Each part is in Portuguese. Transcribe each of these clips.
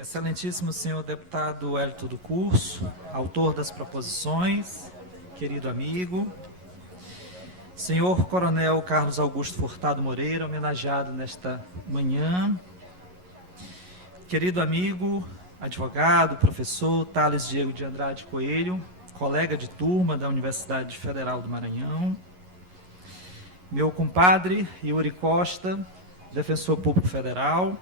Excelentíssimo senhor deputado Hélito do Curso, autor das proposições, querido amigo, senhor coronel Carlos Augusto Furtado Moreira, homenageado nesta manhã, querido amigo, advogado, professor Thales Diego de Andrade Coelho, colega de turma da Universidade Federal do Maranhão, meu compadre Yuri Costa, defensor público federal,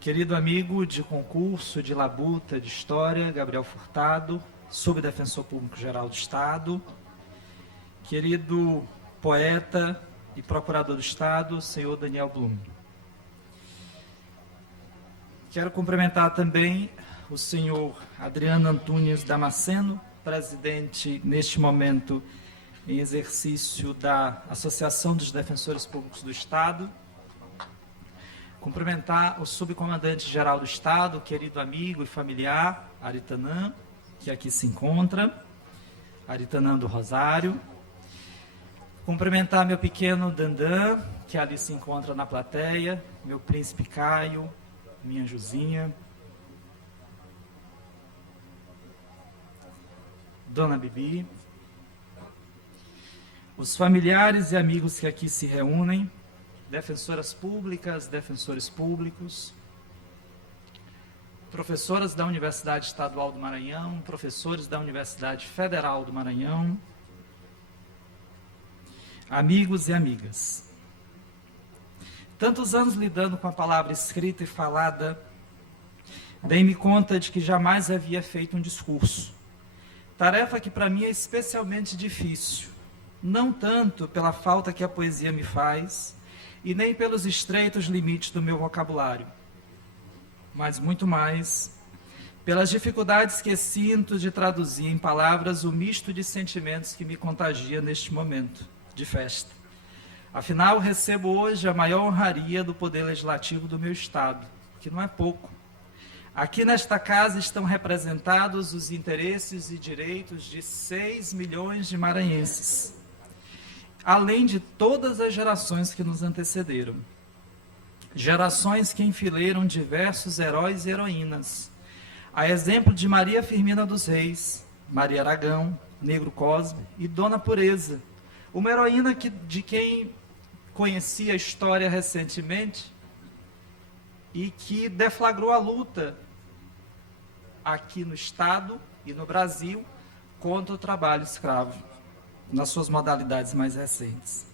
querido amigo de concurso, de labuta, de história, Gabriel Furtado, subdefensor público geral do Estado, querido poeta e procurador do Estado, senhor Daniel Blum. Quero cumprimentar também o senhor Adriano Antunes Damasceno, presidente, neste momento, em exercício da Associação dos Defensores Públicos do Estado. Cumprimentar o subcomandante-geral do Estado, querido amigo e familiar, Aritanã, que aqui se encontra, Aritanã do Rosário. Cumprimentar meu pequeno Dandan, que ali se encontra na plateia, meu príncipe Caio, minha Juzinha, Dona Bibi, os familiares e amigos que aqui se reúnem, defensoras públicas, defensores públicos, professoras da Universidade Estadual do Maranhão, professores da Universidade Federal do Maranhão, amigos e amigas. Tantos anos lidando com a palavra escrita e falada, dei-me conta de que jamais havia feito um discurso. Tarefa que para mim é especialmente difícil, não tanto pela falta que a poesia me faz, e nem pelos estreitos limites do meu vocabulário, mas muito mais pelas dificuldades que sinto de traduzir em palavras o misto de sentimentos que me contagia neste momento de festa. Afinal, recebo hoje a maior honraria do Poder Legislativo do meu Estado, que não é pouco. Aqui nesta casa estão representados os interesses e direitos de 6 milhões de maranhenses, além de todas as gerações que nos antecederam. Gerações que enfileiram diversos heróis e heroínas, a exemplo de Maria Firmina dos Reis, Maria Aragão, Negro Cosme e Dona Pureza, uma heroína de quem conheci a história recentemente e que deflagrou a luta aqui no Estado e no Brasil contra o trabalho escravo, nas suas modalidades mais recentes.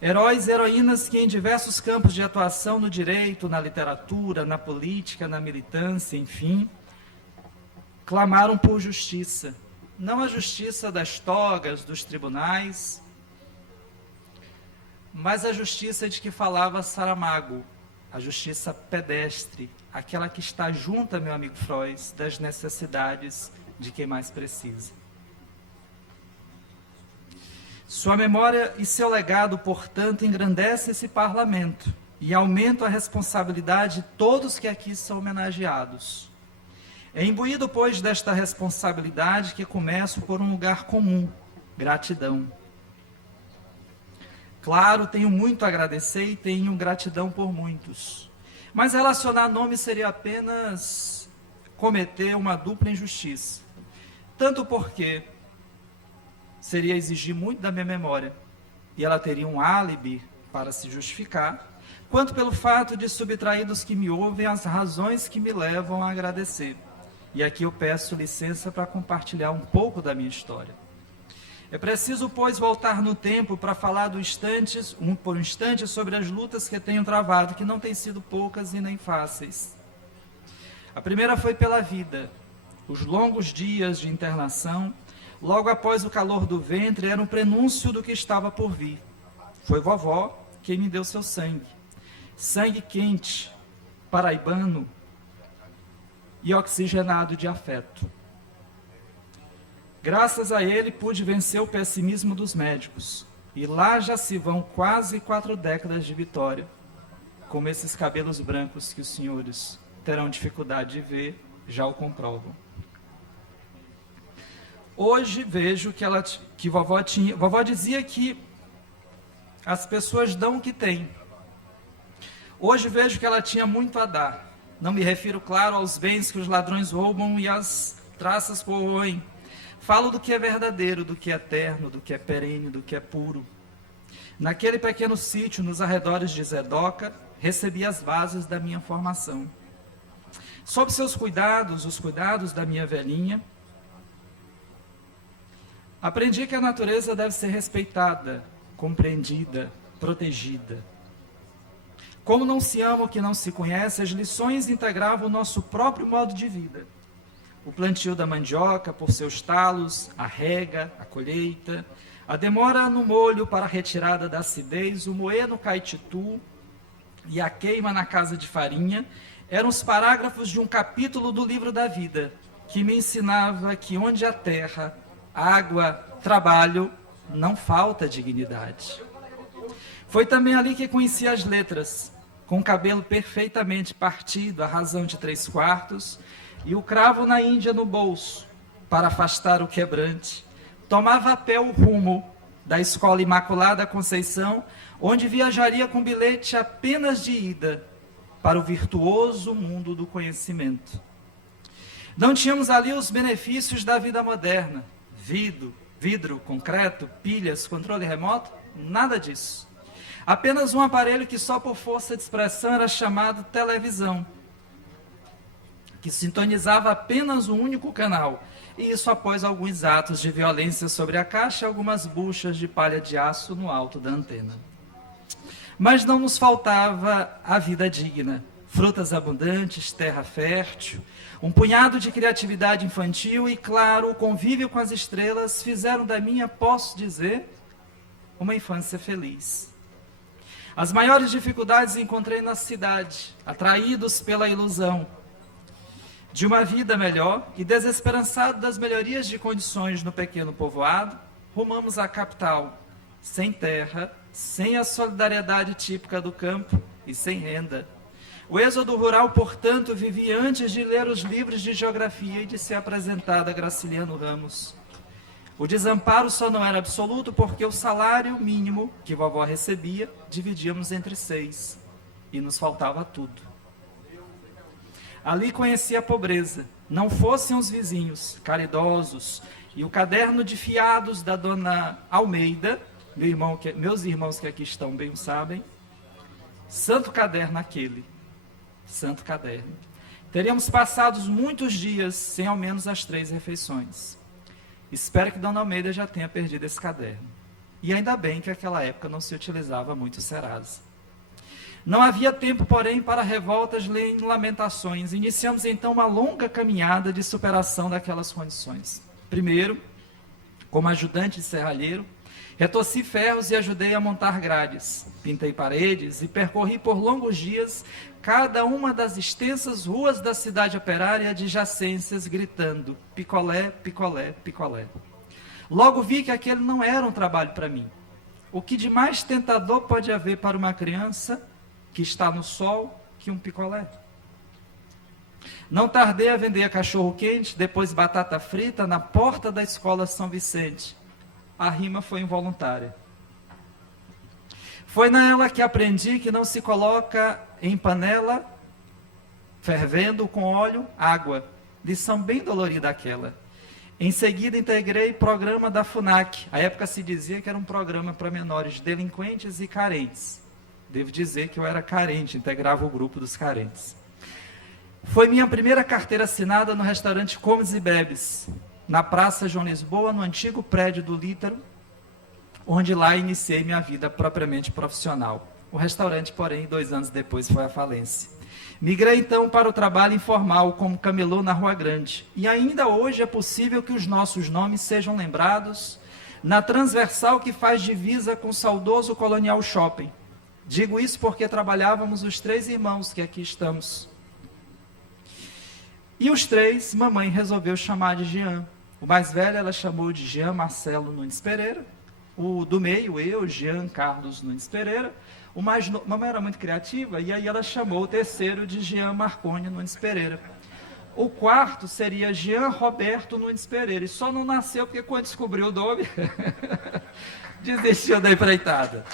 Heróis e heroínas que em diversos campos de atuação no direito, na literatura, na política, na militância, enfim, clamaram por justiça. Não a justiça das togas, dos tribunais, mas a justiça de que falava Saramago, a justiça pedestre, aquela que está junto, meu amigo Freud, das necessidades de quem mais precisa. Sua memória e seu legado, portanto, engrandece esse parlamento e aumenta a responsabilidade de todos que aqui são homenageados. É imbuído, pois, desta responsabilidade que começo por um lugar comum, gratidão. Claro, tenho muito a agradecer e tenho gratidão por muitos, mas relacionar nomes seria apenas cometer uma dupla injustiça, tanto porque seria exigir muito da minha memória, e ela teria um álibi para se justificar, quanto pelo fato de subtrair dos que me ouvem as razões que me levam a agradecer. E aqui eu peço licença para compartilhar um pouco da minha história. É preciso, pois, voltar no tempo para falar por um instante sobre as lutas que tenho travado, que não têm sido poucas e nem fáceis. A primeira foi pela vida. Os longos dias de internação, logo após o calor do ventre, era um prenúncio do que estava por vir. Foi vovó quem me deu seu sangue. Sangue quente, paraibano e oxigenado de afeto. Graças a ele, pude vencer o pessimismo dos médicos. E lá já se vão quase 4 décadas de vitória, como esses cabelos brancos que os senhores terão dificuldade de ver, já o comprovam. Hoje vejo que vovó dizia que as pessoas dão o que têm. Hoje vejo que ela tinha muito a dar. Não me refiro, claro, aos bens que os ladrões roubam e as traças corroem. Falo do que é verdadeiro, do que é eterno, do que é perene, do que é puro. Naquele pequeno sítio, nos arredores de Zedoca, recebi as bases da minha formação. Sob seus cuidados, os cuidados da minha velhinha, aprendi que a natureza deve ser respeitada, compreendida, protegida. Como não se ama o que não se conhece, as lições integravam o nosso próprio modo de vida. O plantio da mandioca por seus talos, a rega, a colheita, a demora no molho para a retirada da acidez, o moer no caititu e a queima na casa de farinha, eram os parágrafos de um capítulo do livro da vida, que me ensinava que onde há terra, água, trabalho, não falta dignidade. Foi também ali que conheci as letras, com o cabelo perfeitamente partido, à razão de 3/4, e o cravo na Índia no bolso, para afastar o quebrante. Tomava a pé o rumo da Escola Imaculada Conceição, onde viajaria com bilhete apenas de ida para o virtuoso mundo do conhecimento. Não tínhamos ali os benefícios da vida moderna, vidro, concreto, pilhas, controle remoto, nada disso. Apenas um aparelho que só por força de expressão era chamado televisão, que sintonizava apenas um único canal, e isso após alguns atos de violência sobre a caixa e algumas buchas de palha de aço no alto da antena. Mas não nos faltava a vida digna, frutas abundantes, terra fértil, um punhado de criatividade infantil e, claro, o convívio com as estrelas fizeram da minha, posso dizer, uma infância feliz. As maiores dificuldades encontrei na cidade, atraídos pela ilusão de uma vida melhor e desesperançado das melhorias de condições no pequeno povoado, rumamos à capital, sem terra, sem a solidariedade típica do campo e sem renda. O êxodo rural, portanto, vivia antes de ler os livros de geografia e de ser apresentado a Graciliano Ramos. O desamparo só não era absoluto porque o salário mínimo que vovó recebia, dividíamos entre 6 e nos faltava tudo. Ali conheci a pobreza, não fossem os vizinhos, caridosos, e o caderno de fiados da dona Almeida, meus irmãos que aqui estão bem o sabem, santo caderno aquele, santo caderno. Teríamos passado muitos dias sem ao menos as 3 refeições. Espero que dona Almeida já tenha perdido esse caderno. E ainda bem que naquela época não se utilizava muito o Serasa. Não havia tempo, porém, para revoltas nem lamentações. Iniciamos então uma longa caminhada de superação daquelas condições. Primeiro, como ajudante de serralheiro, retorci ferros e ajudei a montar grades. Pintei paredes e percorri por longos dias cada uma das extensas ruas da cidade operária adjacências, gritando: picolé, picolé, picolé. Logo vi que aquele não era um trabalho para mim. O que de mais tentador pode haver para uma criança que está no sol que um picolé? Não tardei a vender cachorro-quente, depois batata frita, na porta da escola São Vicente. A rima foi involuntária. Foi nela que aprendi que não se coloca em panela, fervendo com óleo, água. Lição bem dolorida aquela. Em seguida integrei o programa da FUNAC. À época se dizia que era um programa para menores delinquentes e carentes. Devo dizer que eu era carente, integrava o grupo dos carentes. Foi minha primeira carteira assinada no restaurante Comes e Bebes, na Praça João Lisboa, no antigo prédio do Lítero, onde lá iniciei minha vida propriamente profissional. O restaurante, porém, 2 anos depois foi à falência. Migrei então para o trabalho informal como camelô na Rua Grande. E ainda hoje é possível que os nossos nomes sejam lembrados na transversal que faz divisa com o saudoso Colonial Shopping. Digo isso porque trabalhávamos os 3 irmãos que aqui estamos. E os 3, mamãe resolveu chamar de Jean. O mais velho ela chamou de Jean Marcelo Nunes Pereira. O do meio, eu, Jean Carlos Nunes Pereira. O mais novo, mamãe era muito criativa, e aí ela chamou o terceiro de Jean Marconi Nunes Pereira. O quarto seria Jean Roberto Nunes Pereira. E só não nasceu porque quando descobriu o nome, desistiu da empreitada.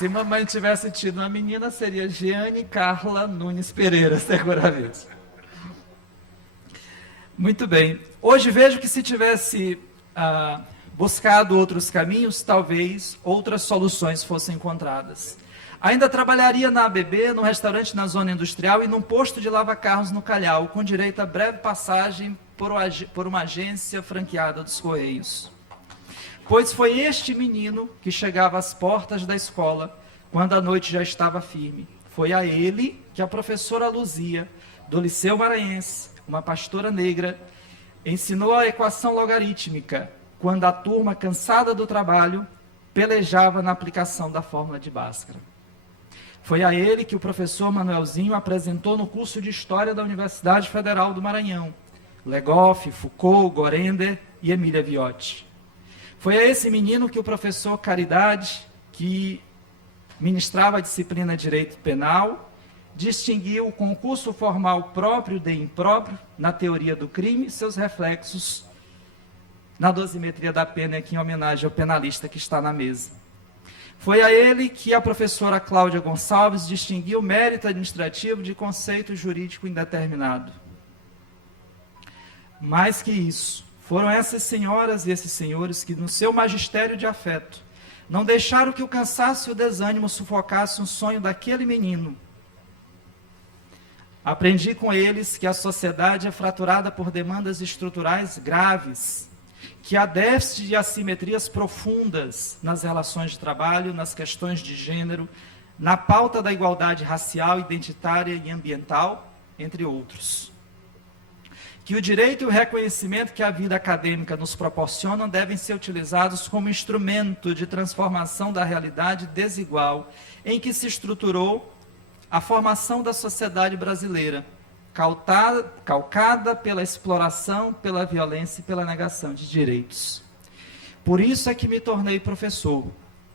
Se mamãe tivesse tido uma menina, seria Jeane Carla Nunes Pereira, seguramente. Muito bem. Hoje vejo que se tivesse buscado outros caminhos, talvez outras soluções fossem encontradas. Ainda trabalharia na ABB, num restaurante na zona industrial e num posto de lava-carros no Calhau, com direito a breve passagem por uma agência franqueada dos Correios. Pois foi este menino que chegava às portas da escola quando a noite já estava firme. Foi a ele que a professora Luzia, do Liceu Maranhense, uma pastora negra, ensinou a equação logarítmica, quando a turma, cansada do trabalho, pelejava na aplicação da fórmula de Bhaskara. Foi a ele que o professor Manuelzinho apresentou no curso de História da Universidade Federal do Maranhão, Legoff, Foucault, Gorender e Emília Viotti. Foi a esse menino que o professor Caridade, que ministrava a disciplina de Direito Penal, distinguiu o concurso formal próprio de impróprio na teoria do crime e seus reflexos na dosimetria da pena, aqui em homenagem ao penalista que está na mesa. Foi a ele que a professora Cláudia Gonçalves distinguiu o mérito administrativo de conceito jurídico indeterminado. Mais que isso, foram essas senhoras e esses senhores que, no seu magistério de afeto, não deixaram que o cansaço e o desânimo sufocassem o sonho daquele menino. Aprendi com eles que a sociedade é fraturada por demandas estruturais graves, que há déficit de assimetrias profundas nas relações de trabalho, nas questões de gênero, na pauta da igualdade racial, identitária e ambiental, entre outros. Que o direito e o reconhecimento que a vida acadêmica nos proporcionam devem ser utilizados como instrumento de transformação da realidade desigual em que se estruturou a formação da sociedade brasileira, calcada pela exploração, pela violência e pela negação de direitos. Por isso é que me tornei professor.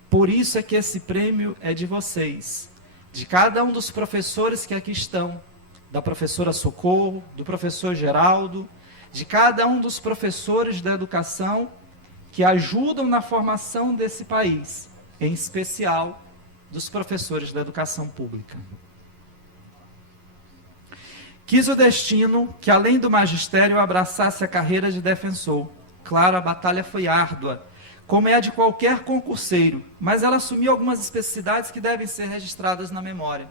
Por isso é que esse prêmio é de vocês, de cada um dos professores que aqui estão, da professora Socorro, do professor Geraldo, de cada um dos professores da educação que ajudam na formação desse país, em especial dos professores da educação pública. Quis o destino que, além do magistério, abraçasse a carreira de defensor. Claro, a batalha foi árdua, como é a de qualquer concurseiro, mas ela assumiu algumas especificidades que devem ser registradas na memória.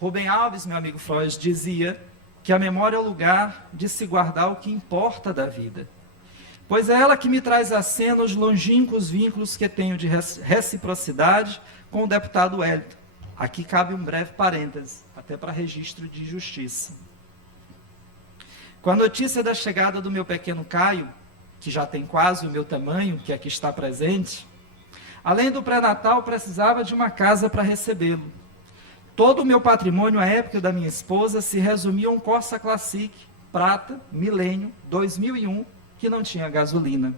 Rubem Alves, meu amigo Freud, dizia que a memória é o lugar de se guardar o que importa da vida. Pois é ela que me traz à cena os longínquos vínculos que tenho de reciprocidade com o deputado Wellington. Aqui cabe um breve parêntese, até para registro de justiça. Com a notícia da chegada do meu pequeno Caio, que já tem quase o meu tamanho, que aqui está presente, além do pré-natal, precisava de uma casa para recebê-lo. Todo o meu patrimônio, à época da minha esposa, se resumia a um Corsa Classic, prata, milênio, 2001, que não tinha gasolina.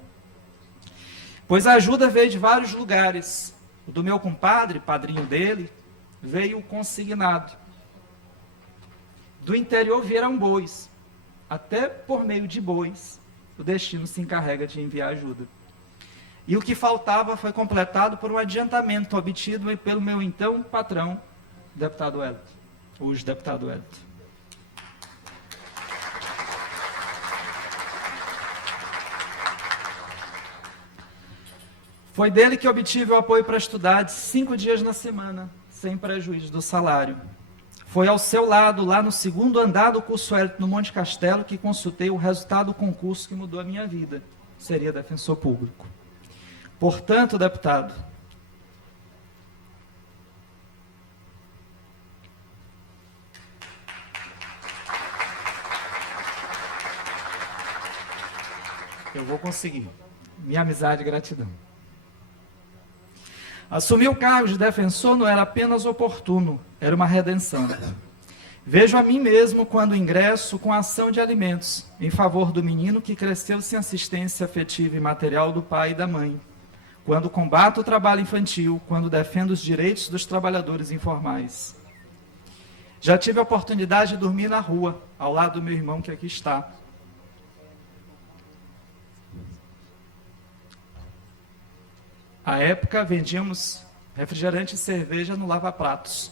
Pois a ajuda veio de vários lugares. O do meu compadre, padrinho dele, veio consignado. Do interior vieram bois. Até por meio de bois, o destino se encarrega de enviar ajuda. E o que faltava foi completado por um adiantamento obtido pelo meu então patrão, deputado Wellington, hoje deputado Wellington. Foi dele que obtive o apoio para estudar de 5 dias na semana, sem prejuízo do salário. Foi ao seu lado, lá no segundo andar do curso Wellington, no Monte Castelo, que consultei o resultado do concurso que mudou a minha vida. Seria defensor público. Portanto, deputado, eu vou conseguir. Minha amizade e gratidão. Assumir o cargo de defensor não era apenas oportuno, era uma redenção. Vejo a mim mesmo quando ingresso com a ação de alimentos em favor do menino que cresceu sem assistência afetiva e material do pai e da mãe, quando combato o trabalho infantil, quando defendo os direitos dos trabalhadores informais. Já tive a oportunidade de dormir na rua, ao lado do meu irmão que aqui está. À época, vendíamos refrigerante e cerveja no lava-pratos.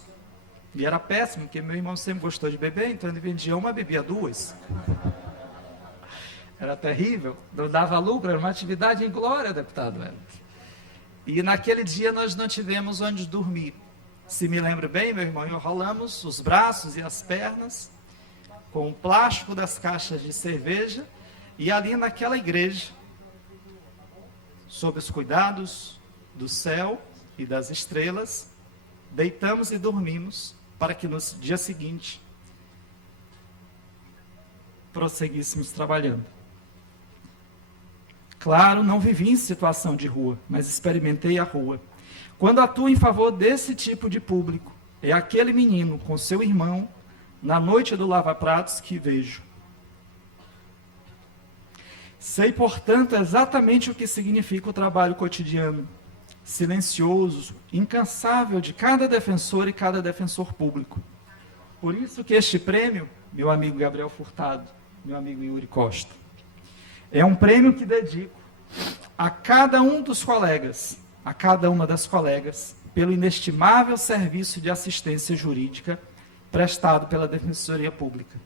E era péssimo, porque meu irmão sempre gostou de beber, então ele vendia uma, bebia duas. Era terrível, não dava lucro, era uma atividade inglória, deputado Wellington. E naquele dia nós não tivemos onde dormir. Se me lembro bem, meu irmão, enrolamos os braços e as pernas com o plástico das caixas de cerveja e ali naquela igreja, sob os cuidados do céu e das estrelas, deitamos e dormimos para que no dia seguinte prosseguíssemos trabalhando. Claro, não vivi em situação de rua, mas experimentei a rua. Quando atuo em favor desse tipo de público, é aquele menino com seu irmão, na noite do lava-pratos, que vejo. Sei, portanto, exatamente o que significa o trabalho cotidiano, silencioso, incansável de cada defensor e cada defensor público. Por isso que este prêmio, meu amigo Gabriel Furtado, meu amigo Yuri Costa, é um prêmio que dedico a cada um dos colegas, a cada uma das colegas, pelo inestimável serviço de assistência jurídica prestado pela Defensoria Pública.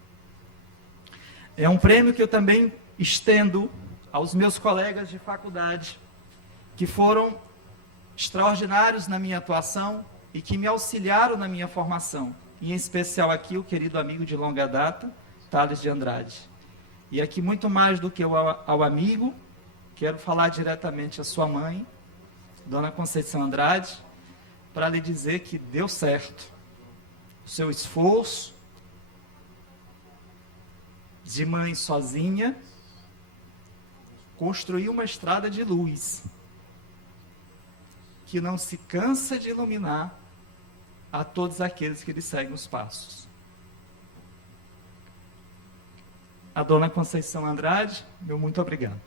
É um prêmio que eu também estendo aos meus colegas de faculdade, que foram extraordinários na minha atuação e que me auxiliaram na minha formação, e em especial aqui o querido amigo de longa data, Thales de Andrade. E aqui, muito mais do que ao amigo, quero falar diretamente à sua mãe, Dona Conceição Andrade, para lhe dizer que deu certo. O seu esforço de mãe sozinha construiu uma estrada de luz que não se cansa de iluminar a todos aqueles que lhe seguem os passos. A Dona Conceição Andrade, meu muito obrigado.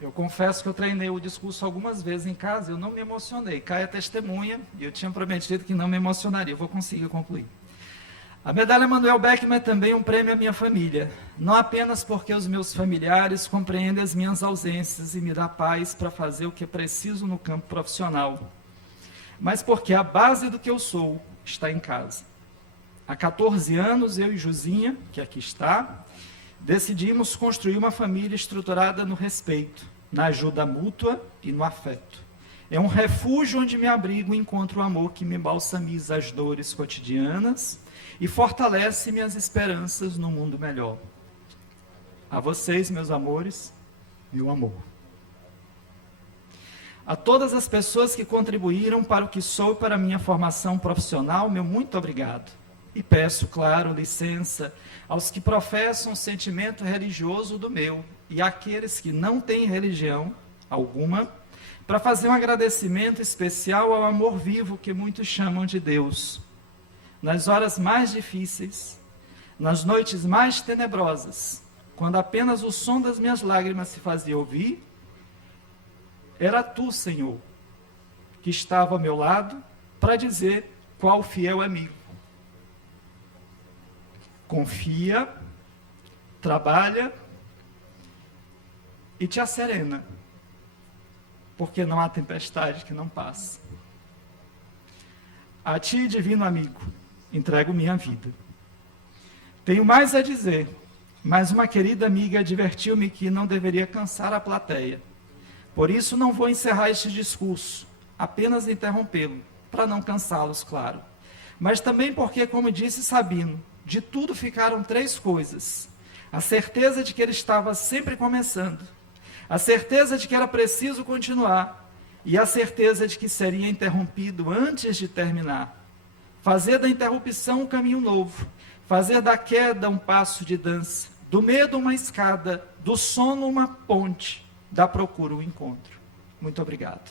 Eu confesso que eu treinei o discurso algumas vezes em casa, eu não me emocionei. Caia testemunha, e eu tinha prometido que não me emocionaria, eu vou conseguir concluir. A medalha Manuel Beckmann é também um prêmio à minha família, não apenas porque os meus familiares compreendem as minhas ausências e me dão paz para fazer o que é preciso no campo profissional, mas porque a base do que eu sou está em casa. Há 14 anos, eu e Josinha, que aqui está, decidimos construir uma família estruturada no respeito, na ajuda mútua e no afeto. É um refúgio onde me abrigo e encontro o amor que me balsamiza as dores cotidianas e fortalece minhas esperanças no mundo melhor. A vocês, meus amores, meu amor. A todas as pessoas que contribuíram para o que sou e para a minha formação profissional, meu muito obrigado. E peço, claro, licença aos que professam sentimento religioso do meu e àqueles que não têm religião alguma, para fazer um agradecimento especial ao amor vivo que muitos chamam de Deus. Nas horas mais difíceis, nas noites mais tenebrosas, quando apenas o som das minhas lágrimas se fazia ouvir, era tu, Senhor, que estava ao meu lado para dizer qual fiel amigo. Confia, trabalha e te acerena, porque não há tempestade que não passe. A ti, divino amigo, entrego minha vida. Tenho mais a dizer, mas uma querida amiga advertiu-me que não deveria cansar a plateia. Por isso não vou encerrar este discurso, apenas interrompê-lo, para não cansá-los, claro. Mas também porque, como disse Sabino, de tudo ficaram 3 coisas: a certeza de que ele estava sempre começando, a certeza de que era preciso continuar e a certeza de que seria interrompido antes de terminar. Fazer da interrupção um caminho novo, fazer da queda um passo de dança, do medo uma escada, do sono uma ponte, da procura um encontro. Muito obrigado.